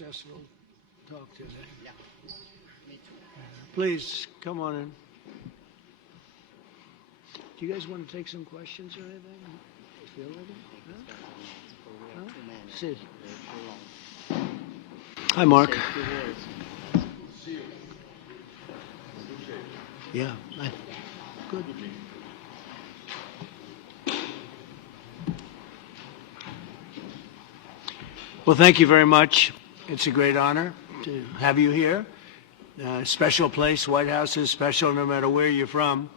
Successful talk today. Yeah, me too. Please come on in. Do you guys want to take some questions or anything? Feel like it? Huh? Sid. Hi, Mark. Yeah. Good. Well, thank you very much. It's a great honor to have you here. Special place. White House is special no matter where you're from.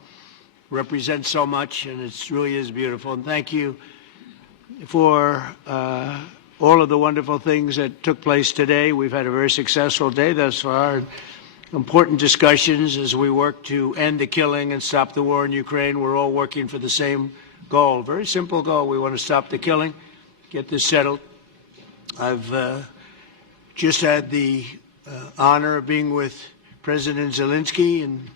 Represents so much, and it really is beautiful. And thank you for all of the wonderful things that took place today. We've had a very successful day thus far. Important discussions as we work to end the killing and stop the war in Ukraine. We're all working for the same goal, very simple goal. We want to stop the killing, get this settled. I've just had the honor of being with President Zelensky and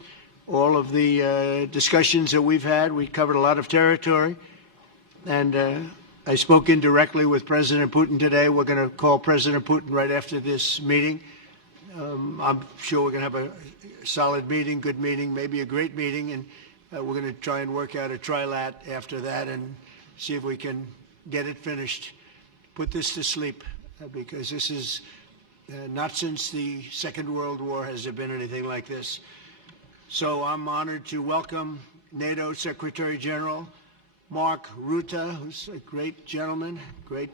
all of the discussions that we've had. We covered a lot of territory, and I spoke indirectly with President Putin today. We're going to call President Putin right after this meeting. I'm sure we're going to have a solid meeting, good meeting, maybe a great meeting, and we're going to try and work out a trilat after that and see if we can get it finished. Put this to sleep, because this is not since the Second World War has there been anything like this. So I'm honored to welcome NATO Secretary General Mark Rutte, who's a great gentleman, great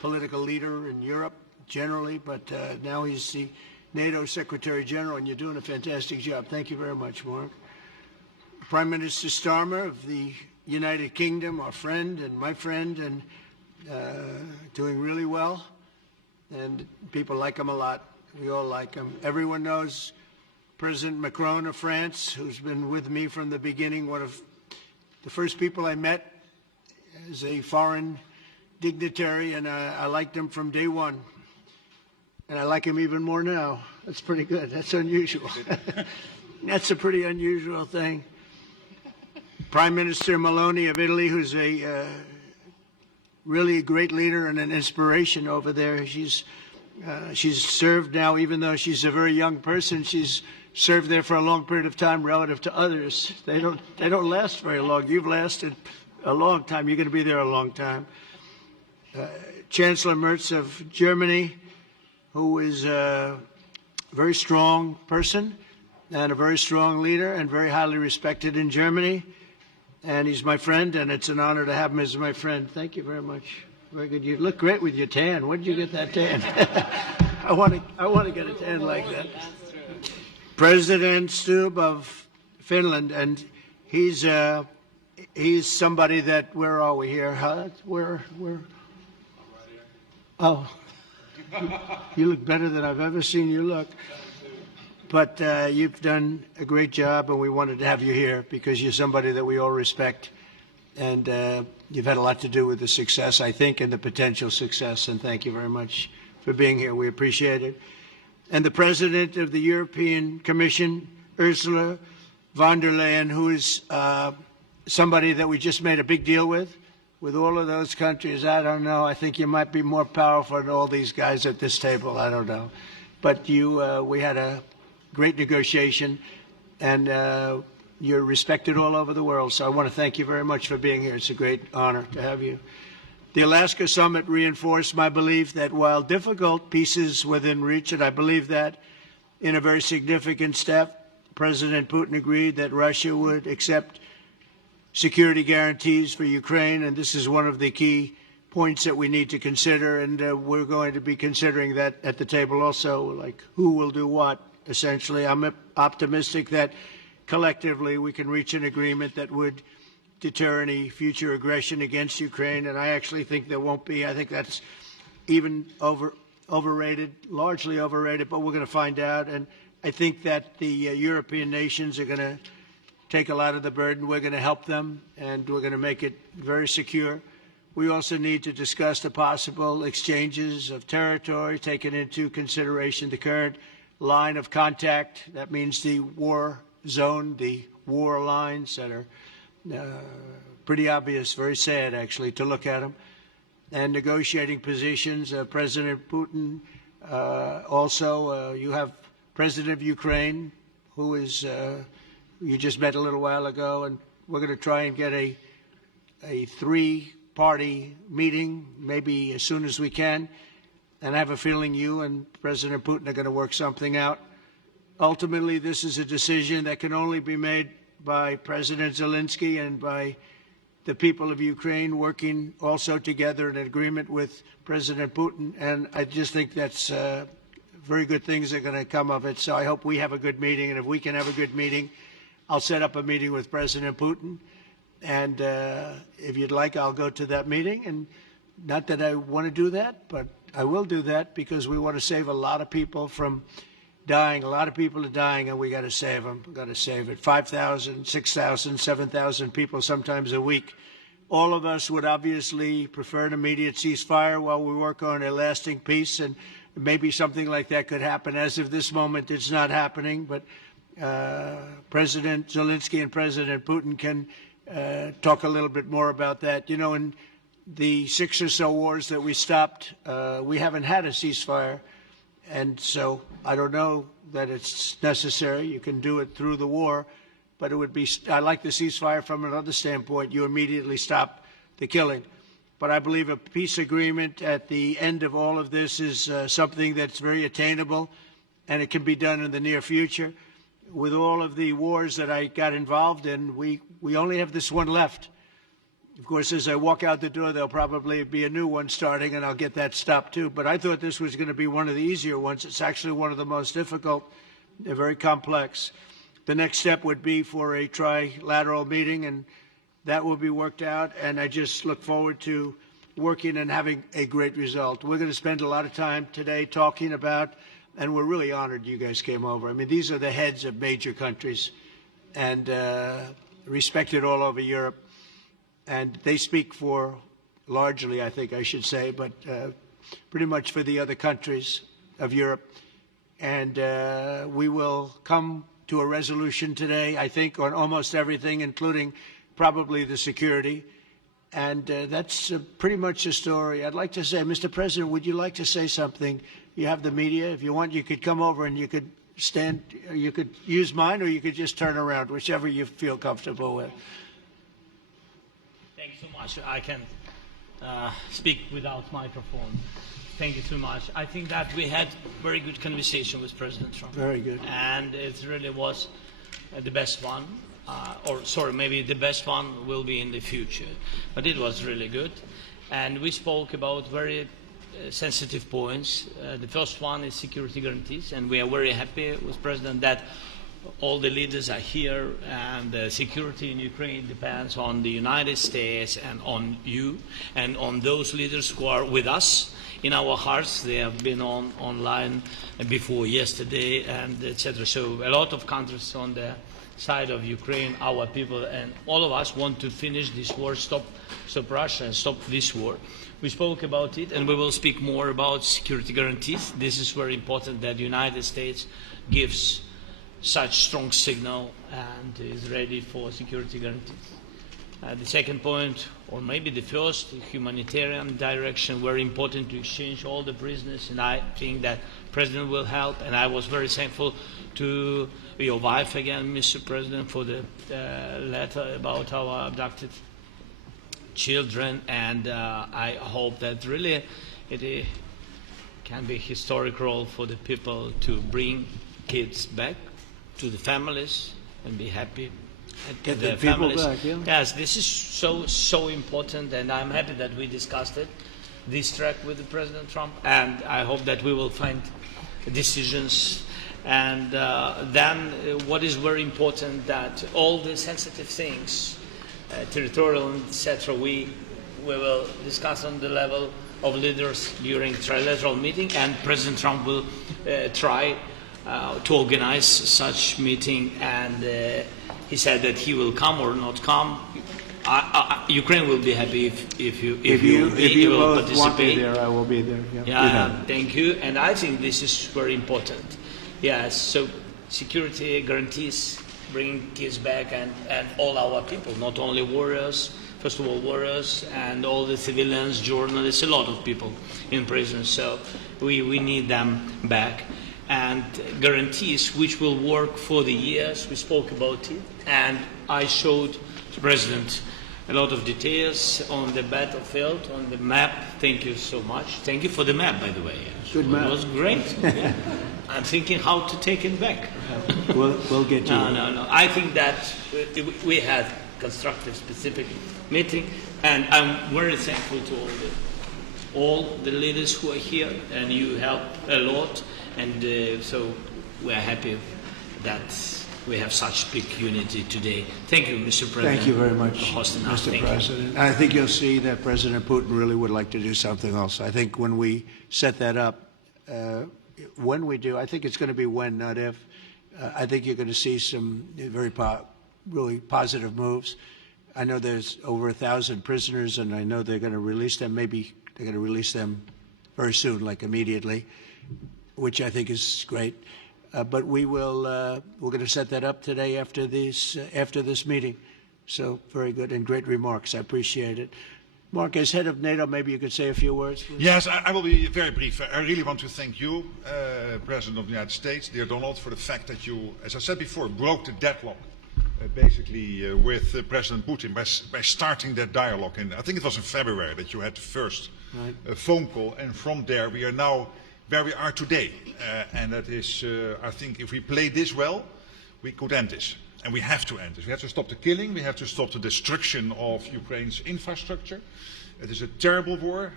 political leader in Europe generally, but now he's the NATO Secretary General, and you're doing a fantastic job. Thank you very much, Mark. Prime Minister Starmer of the United Kingdom, our friend and my friend, and doing really well, and people like him a lot. We all like him. Everyone knows President Macron of France, who's been with me from the beginning, one of the first people I met as a foreign dignitary, and I liked him from day one. And I like him even more now. That's pretty good. That's unusual. That's a pretty unusual thing. Prime Minister Meloni of Italy, who's a really a great leader and an inspiration over there. She's served now, even though she's a very young person, she's served there for a long period of time relative to others. They don't last very long. You've lasted a long time. You're going to be there a long time. Chancellor Merz of Germany, who is a very strong person and a very strong leader and very highly respected in Germany. And he's my friend, and it's an honor to have him as my friend. Thank you very much. Very good. You look great with your tan. Where did you get that tan? I want to get a tan like that. President Stubb of Finland, and he's somebody that, where are we here? Huh? Where? Oh, you look better than I've ever seen you look. But you've done a great job, and we wanted to have you here because you're somebody that we all respect, and you've had a lot to do with the success, I think, and the potential success, and thank you very much for being here. We appreciate it. And the President of the European Commission, Ursula von der Leyen, who is somebody that we just made a big deal with all of those countries. I don't know. I think you might be more powerful than all these guys at this table. I don't know. But we had a great negotiation, and you're respected all over the world. So I want to thank you very much for being here. It's a great honor to have you. The Alaska Summit reinforced my belief that while difficult, peace is within reach, and I believe that in a very significant step, President Putin agreed that Russia would accept security guarantees for Ukraine, and this is one of the key points that we need to consider, and we're going to be considering that at the table also, like who will do what, essentially. I'm optimistic that collectively we can reach an agreement that would deter any future aggression against Ukraine, and I actually think there won't be. I think that's even overrated, largely overrated, but we're going to find out, and I think that the European nations are going to take a lot of the burden. We're going to help them, and we're going to make it very secure. We also need to discuss the possible exchanges of territory, taking into consideration the current line of contact. That means the war zone, the war lines that are pretty obvious, very sad actually to look at them, and negotiating positions. President Putin Also, you have President of Ukraine, who is you just met a little while ago, and we're going to try and get a three-party meeting, maybe as soon as we can. And I have a feeling you and President Putin are going to work something out. Ultimately, this is a decision that can only be made by President Zelensky and by the people of Ukraine working also together in agreement with President Putin. And I just think that's very good things are going to come of it. So I hope we have a good meeting. And if we can have a good meeting, I'll set up a meeting with President Putin. And if you'd like, I'll go to that meeting. And not that I want to do that, but I will do that because we want to save a lot of people from dying. A lot of people are dying, and we got to save them. We got to save it. 5,000, 6,000, 7,000 people sometimes a week. All of us would obviously prefer an immediate ceasefire while we work on a lasting peace, and maybe something like that could happen. As of this moment, it's not happening, but President Zelensky and President Putin can talk a little bit more about that. You know, in the 6 or so wars that we stopped, we haven't had a ceasefire. And so I don't know that it's necessary. You can do it through the war, but it would be, I like the ceasefire from another standpoint. You immediately stop the killing. But I believe a peace agreement at the end of all of this is something that's very attainable, and it can be done in the near future. With all of the wars that I got involved in, we only have this one left. Of course, as I walk out the door, there'll probably be a new one starting, and I'll get that stopped too. But I thought this was going to be one of the easier ones. It's actually one of the most difficult. They're very complex. The next step would be for a trilateral meeting, and that will be worked out. And I just look forward to working and having a great result. We're going to spend a lot of time today talking about, and we're really honored you guys came over. I mean, these are the heads of major countries and respected all over Europe. And they speak for, largely, I think I should say, but pretty much for the other countries of Europe. And we will come to a resolution today, I think, on almost everything, including probably the security. And that's pretty much the story. I'd like to say, Mr. President, would you like to say something? You have the media. If you want, you could come over and you could stand, you could use mine, or you could just turn around, whichever you feel comfortable with. Thank you so much. I can speak without microphone. Thank you so much. I think that we had very good conversation with President Trump. Very good. And it really was the best one. Or sorry, maybe the best one will be in the future. But it was really good. And we spoke about very sensitive points. The first one is security guarantees. And we are very happy with President that all the leaders are here, and the security in Ukraine depends on the United States and on you and on those leaders who are with us in our hearts. They have been online before yesterday, and etc. So a lot of countries on the side of Ukraine, our people, and all of us want to finish this war, stop Russia and stop this war. We spoke about it, and we will speak more about security guarantees. This is very important that the United States gives such strong signal and is ready for security guarantees. The second point, or maybe the first, humanitarian direction, very important to exchange all the prisoners, and I think that President will help. And I was very thankful to your wife again, Mr. President, for the letter about our abducted children, and I hope that really it can be a historic role for the people to bring kids back to the families and be happy. Get the people back, yeah. Yes, this is so important, and I'm happy that we discussed it, this track with the President Trump, and I hope that we will find decisions. And then what is very important, that all the sensitive things, territorial, etc., we will discuss on the level of leaders during trilateral meeting, and President Trump will try to organize such meeting, and he said that he will come or not come. Ukraine will be happy if you will both participate. Want me there, I will be there. Yeah, thank you. And I think this is very important. Yes, so security guarantees, bringing kids back, and all our people, not only warriors, first of all, warriors and all the civilians, journalists, a lot of people in prison. So we need them back. And guarantees which will work for the years. We spoke about it. And I showed the President a lot of details on the battlefield, on the map. Thank you so much. Thank you for the map, by the way. Good map. It was great. Yeah. I'm thinking how to take it back. We'll get to it. No. I think that we had constructive, specific meeting, and I'm very thankful to all the leaders who are here, and you helped a lot, and so we're happy that we have such big unity today. Thank you, Mr. President. Thank you very much, for hosting us. Mr. Thank President. I think you'll see that President Putin really would like to do something else. I think when we set that up, when we do, I think it's going to be when, not if. I think you're going to see some really positive moves. I know there's over 1,000 prisoners, and I know they're going to release them. Maybe they're going to release them very soon, like immediately, which I think is great. But we're going to set that up today after this meeting. So very good and great remarks. I appreciate it. Mark, as head of NATO, maybe you could say a few words, please. Yes, I will be very brief. I really want to thank you, President of the United States, dear Donald, for the fact that you, as I said before, broke the deadlock basically with President Putin by starting that dialogue. And I think it was in February that you had the first phone call, and from there we are now where we are today. And that is, I think, if we play this well, we could end this. And we have to end this. We have to stop the killing. We have to stop the destruction of Ukraine's infrastructure. It is a terrible war.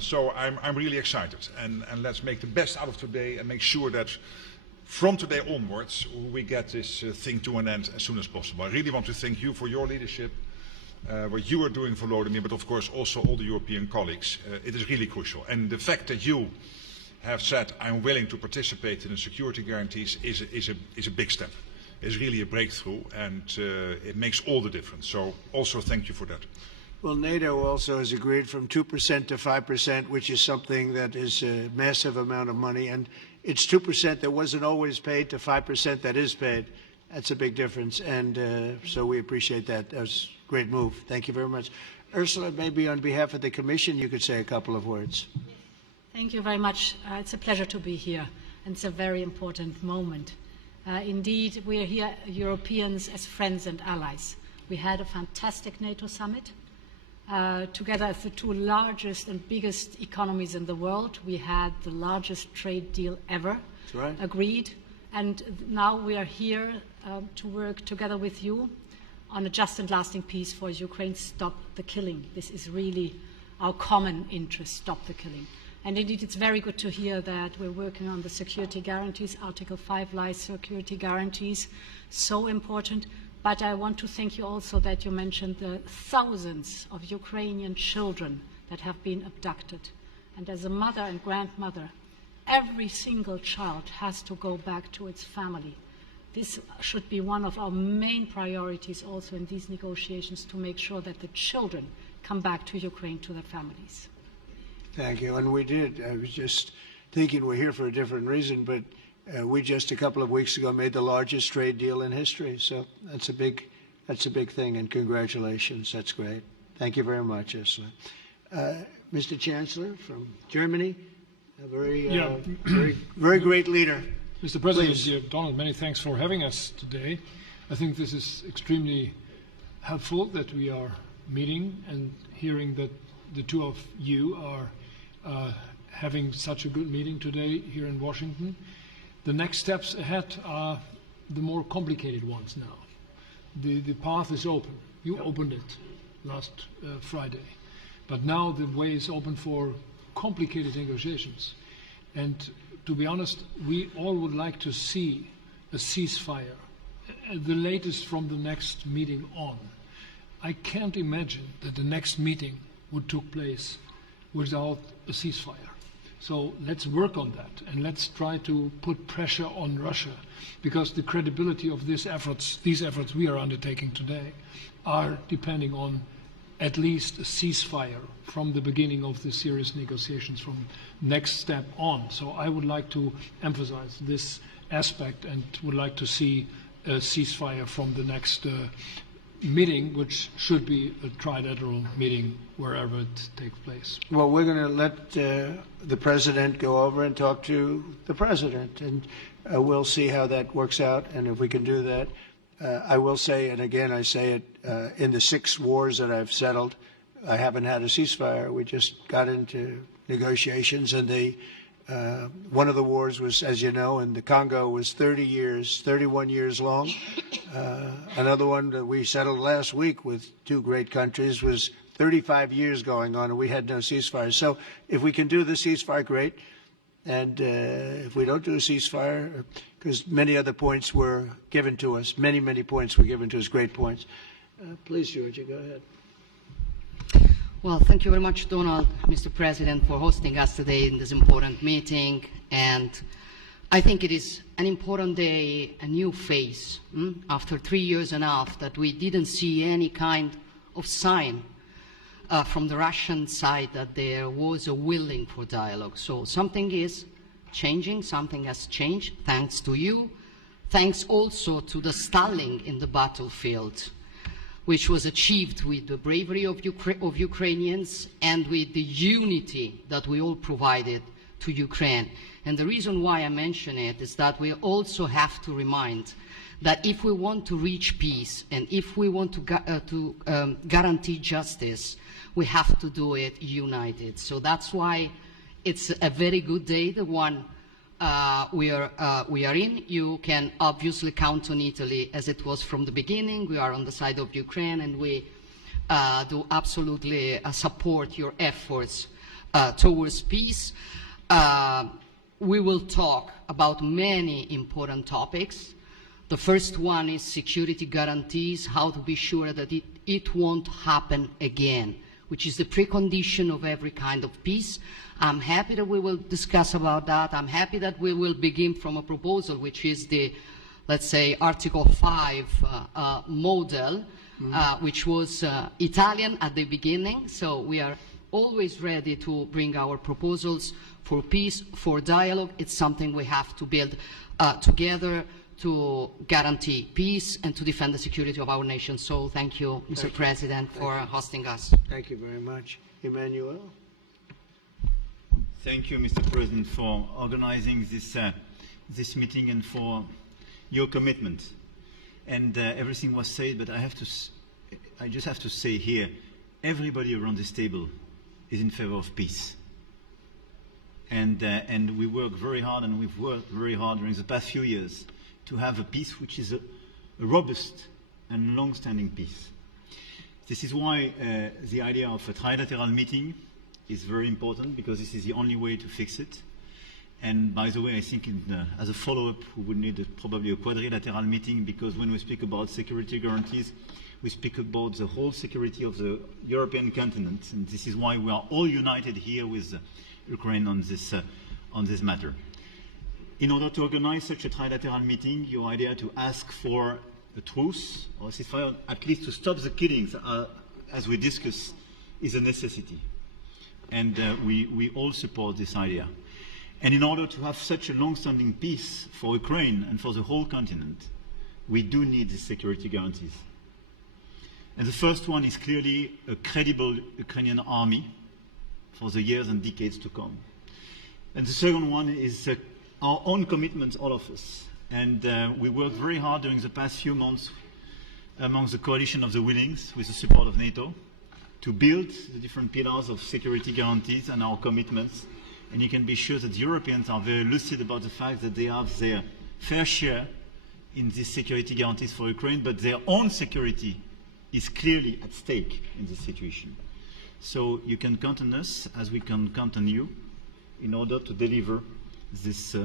So I'm really excited. And let's make the best out of today and make sure that from today onwards we get this thing to an end as soon as possible. I really want to thank you for your leadership, what you are doing for Volodymyr, but of course also all the European colleagues. It is really crucial. And the fact that you have said, I'm willing to participate in the security guarantees is a big step. It's really a breakthrough, and it makes all the difference. So also thank you for that. Well, NATO also has agreed from 2% to 5%, which is something that is a massive amount of money. And it's 2% that wasn't always paid to 5% that is paid. That's a big difference. And so we appreciate that. That was a great move. Thank you very much. Ursula, maybe on behalf of the Commission, you could say a couple of words. Thank you very much. It's a pleasure to be here, and it's a very important moment. Indeed, we are here, Europeans, as friends and allies. We had a fantastic NATO summit. Together as the two largest and biggest economies in the world, we had the largest trade deal ever agreed. And now we are here to work together with you on a just and lasting peace for Ukraine. Stop the killing. This is really our common interest, stop the killing. And indeed, it's very good to hear that we're working on the security guarantees, Article 5 lies security guarantees, so important. But I want to thank you also that you mentioned the thousands of Ukrainian children that have been abducted. And as a mother and grandmother, every single child has to go back to its family. This should be one of our main priorities also in these negotiations, to make sure that the children come back to Ukraine, to their families. Thank you. And we did. I was just thinking we're here for a different reason, but we just a couple of weeks ago made the largest trade deal in history. So that's a big thing, and congratulations. That's great. Thank you very much, Ursula. Mr. Chancellor from Germany, a very great leader. Mr. President, Please. dear Donald, many thanks for having us today. I think this is extremely helpful that we are meeting and hearing that the two of you are having such a good meeting today here in Washington. The next steps ahead are the more complicated ones now. The path is open. You opened it last Friday. But now the way is open for complicated negotiations. And to be honest, we all would like to see a ceasefire, the latest from the next meeting on. I can't imagine that the next meeting would take place without a ceasefire. So let's work on that, and let's try to put pressure on Russia, because the credibility of these efforts we are undertaking today, are depending on at least a ceasefire from the beginning of the serious negotiations from next step on. So I would like to emphasize this aspect and would like to see a ceasefire from the next meeting, which should be a trilateral meeting wherever it takes place. Well, we're going to let the president go over and talk to the president, and we'll see how that works out, and if we can do that. I will say, and again I say it, in the 6 wars that I've settled, I haven't had a ceasefire. We just got into negotiations, and one of the wars was, as you know, in the Congo was 31 years long. Another one that we settled last week with 2 great countries was 35 years going on, and we had no ceasefire. So if we can do the ceasefire, great. And if we don't do a ceasefire, because many other points were given to us, many points were given to us, great points. Please, Georgia, go ahead. Well, thank you very much, Donald, Mr. President, for hosting us today in this important meeting. And I think it is an important day, a new phase, after 3 years and a half that we didn't see any kind of sign from the Russian side that there was a willing for dialogue. So something is changing, something has changed, thanks to you. Thanks also to the stalling in the battlefield, which was achieved with the bravery of Ukrainians and with the unity that we all provided to Ukraine. And the reason why I mention it is that we also have to remind that if we want to reach peace and if we want to guarantee justice, we have to do it united. So that's why it's a very good day, the one we are in. You can obviously count on Italy as it was from the beginning. We are on the side of Ukraine, and we do absolutely support your efforts towards peace. We will talk about many important topics. The first one is security guarantees, how to be sure that it won't happen again, which is the precondition of every kind of peace. I'm happy that we will discuss about that. I'm happy that we will begin from a proposal, which is the, let's say, Article 5 model, which was Italian at the beginning. So we are always ready to bring our proposals for peace, for dialogue. It's something we have to build together to guarantee peace and to defend the security of our nation. So thank you, Mr. President, for hosting us. Thank you very much. Emmanuel? Thank you, Mr. President, for organizing this meeting and for your commitment. And everything was said, but I just have to say here, everybody around this table is in favor of peace. And we work very hard, and we've worked very hard during the past few years to have a peace which is a robust and long-standing peace. This is why the idea of a trilateral meeting is very important, because this is the only way to fix it. And by the way, I think as a follow-up, we would need probably a quadrilateral meeting, because when we speak about security guarantees, we speak about the whole security of the European continent. And this is why we are all united here with Ukraine on this matter. In order to organize such a trilateral meeting, your idea to ask for a truce or a ceasefire, at least to stop the killings, as we discussed, is a necessity. And we all support this idea. And in order to have such a long-standing peace for Ukraine and for the whole continent, we do need these security guarantees. And the first one is clearly a credible Ukrainian army for the years and decades to come. And the second one is our own commitment, all of us. And we worked very hard during the past few months among the coalition of the willings, with the support of NATO, to build the different pillars of security guarantees and our commitments. And you can be sure that the Europeans are very lucid about the fact that they have their fair share in these security guarantees for Ukraine, but their own security is clearly at stake in this situation. So you can count on us, as we can count on you, in order to deliver this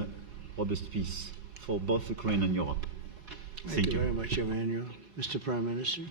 robust peace for both Ukraine and Europe. Thank you very much, Emmanuel. Mr. Prime Minister?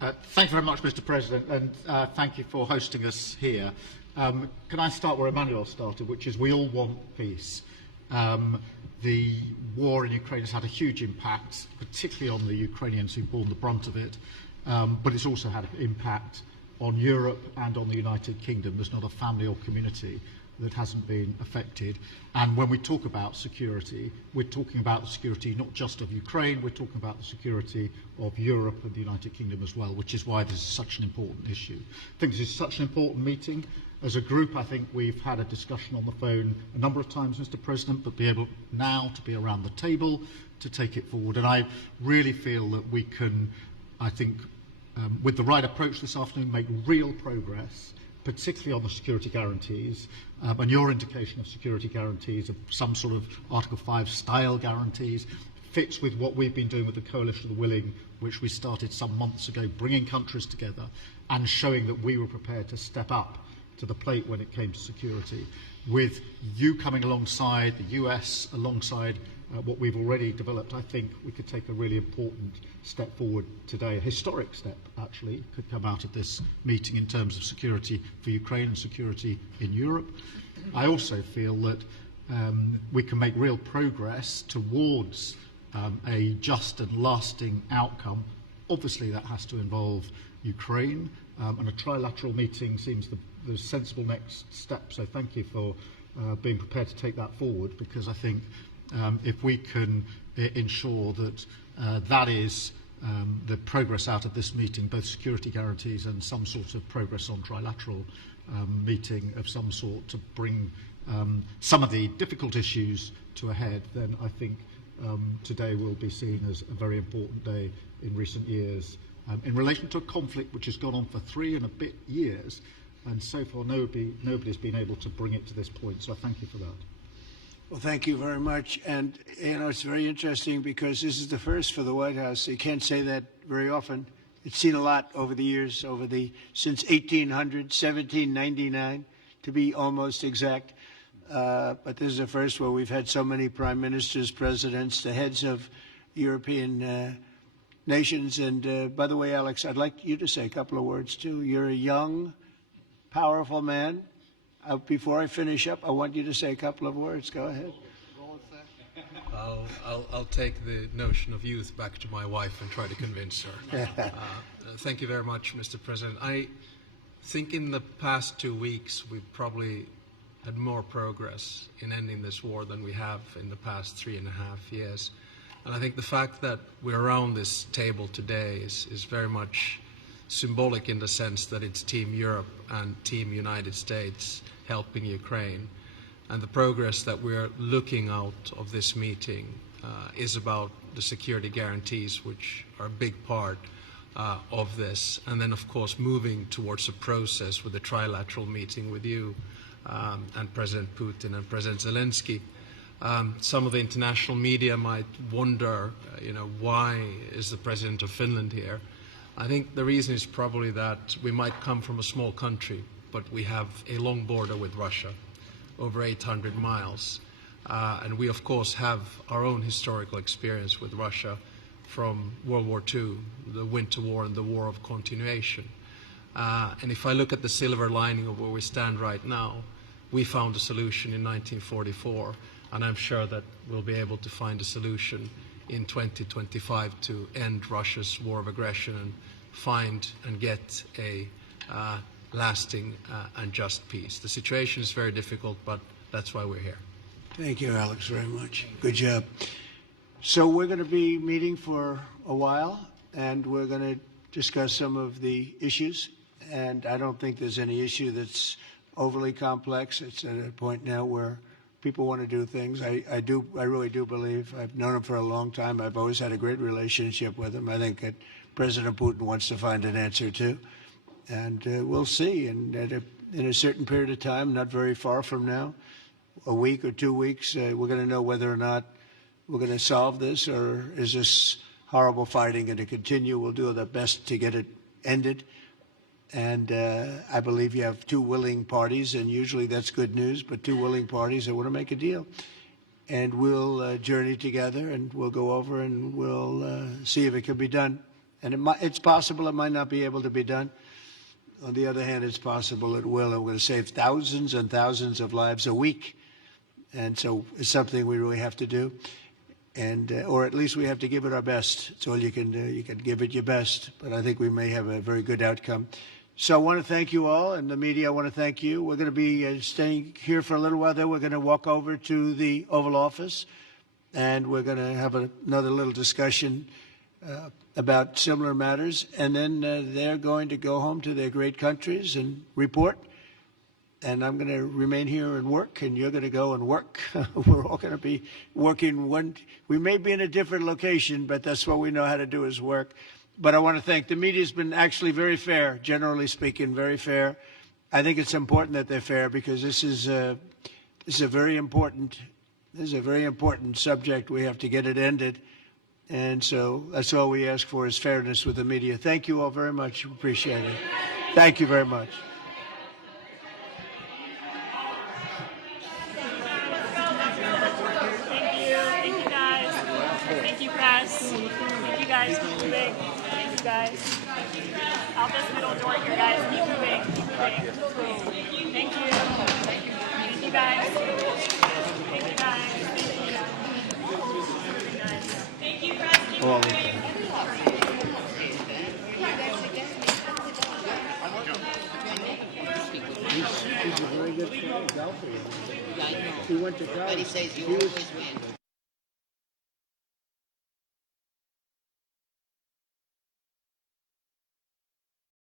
Thank you very much, Mr. President, and thank you for hosting us here. Can I start where Emmanuel started, which is we all want peace. The war in Ukraine has had a huge impact, particularly on the Ukrainians who've borne the brunt of it, but it's also had an impact on Europe and on the United Kingdom. There's not a family or community that hasn't been affected. And when we talk about security, we're talking about the security not just of Ukraine, we're talking about the security of Europe and the United Kingdom as well, which is why this is such an important issue. I think this is such an important meeting. As a group, I think we've had a discussion on the phone a number of times, Mr. President, but be able now to be around the table to take it forward. And I really feel that we can, I think, with the right approach this afternoon, make real progress, particularly on the security guarantees, and your indication of security guarantees, of some sort of Article 5 style guarantees, fits with what we've been doing with the Coalition of the Willing, which we started some months ago, bringing countries together and showing that we were prepared to step up to the plate when it came to security. With you coming alongside, the US alongside what we've already developed, I think we could take a really important step forward today. A historic step, actually, could come out of this meeting in terms of security for Ukraine and security in Europe. I also feel that we can make real progress towards a just and lasting outcome. Obviously, that has to involve Ukraine, and a trilateral meeting seems the sensible next step. So thank you for being prepared to take that forward, because I think if we can ensure that that is the progress out of this meeting, both security guarantees and some sort of progress on trilateral meeting of some sort to bring some of the difficult issues to a head, then I think today will be seen as a very important day in recent years in relation to a conflict which has gone on for 3 and a bit years, and so far nobody's been able to bring it to this point. So I thank you for that. Well, thank you very much. And, you know, it's very interesting because this is the first for the White House. You can't say that very often. It's seen a lot over the years, since 1800, 1799, to be almost exact. But this is the first where we've had so many prime ministers, presidents, the heads of European nations. And by the way, Alex, I'd like you to say a couple of words, too. You're a young, powerful man. Before I finish up, I want you to say a couple of words. Go ahead. I'll take the notion of youth back to my wife and try to convince her. Thank you very much, Mr. President. I think in the past 2 weeks we've probably had more progress in ending this war than we have in the past 3.5 years. And I think the fact that we're around this table today is very much symbolic in the sense that it's Team Europe and Team United States helping Ukraine. And the progress that we're looking out of this meeting is about the security guarantees, which are a big part of this. And then, of course, moving towards a process with a trilateral meeting with you and President Putin and President Zelensky. Some of the international media might wonder, why is the President of Finland here? I think the reason is probably that we might come from a small country, but we have a long border with Russia, over 800 miles. And we, of course, have our own historical experience with Russia from World War II, the Winter War and the War of Continuation. And if I look at the silver lining of where we stand right now, we found a solution in 1944, and I'm sure that we'll be able to find a solution in 2025 to end Russia's war of aggression and find and get a lasting and just peace. The situation is very difficult, but that's why we're here. Thank you, Alex, very much. Good job. So we're going to be meeting for a while, and we're going to discuss some of the issues. And I don't think there's any issue that's overly complex. It's at a point now where people want to do things. I really do believe. I've known him for a long time. I've always had a great relationship with him. I think that President Putin wants to find an answer too. And we'll see. And in a certain period of time, not very far from now, a week or 2 weeks, we're going to know whether or not we're going to solve this, or is this horrible fighting going to continue? We'll do our best to get it ended. And I believe you have 2 willing parties, and usually that's good news, but 2 willing parties that want to make a deal. And we'll journey together, and we'll go over, and we'll see if it can be done. And it's possible it might not be able to be done. On the other hand, it's possible it will. And we're going to save thousands and thousands of lives a week. And so it's something we really have to do. And or at least we have to give it our best. It's all you can do. You can give it your best. But I think we may have a very good outcome. So I want to thank you all, and the media, I want to thank you. We're going to be staying here for a little while. Then we're going to walk over to the Oval Office, and we're going to have another little discussion about similar matters. And then they're going to go home to their great countries and report. And I'm going to remain here and work, and you're going to go and work. We're all going to be working. We may be in a different location, but that's what we know how to do is work. But I want to thank the media. Has been actually very fair, generally speaking, very fair. I think it's important that they're fair because this is a very important subject. We have to get it ended, and so that's all we ask for is fairness with the media. Thank you all very much. Appreciate it. Thank you very much. Thank you guys. Thank you, press. Thank you guys. Keep moving. Thank you guys. Out this middle door here, guys. Keep moving. Keep moving. Thank you. Thank you guys. Thank you guys. Thank you, press. Keep moving. He's a very good golfer. He went to college. But he says you always win.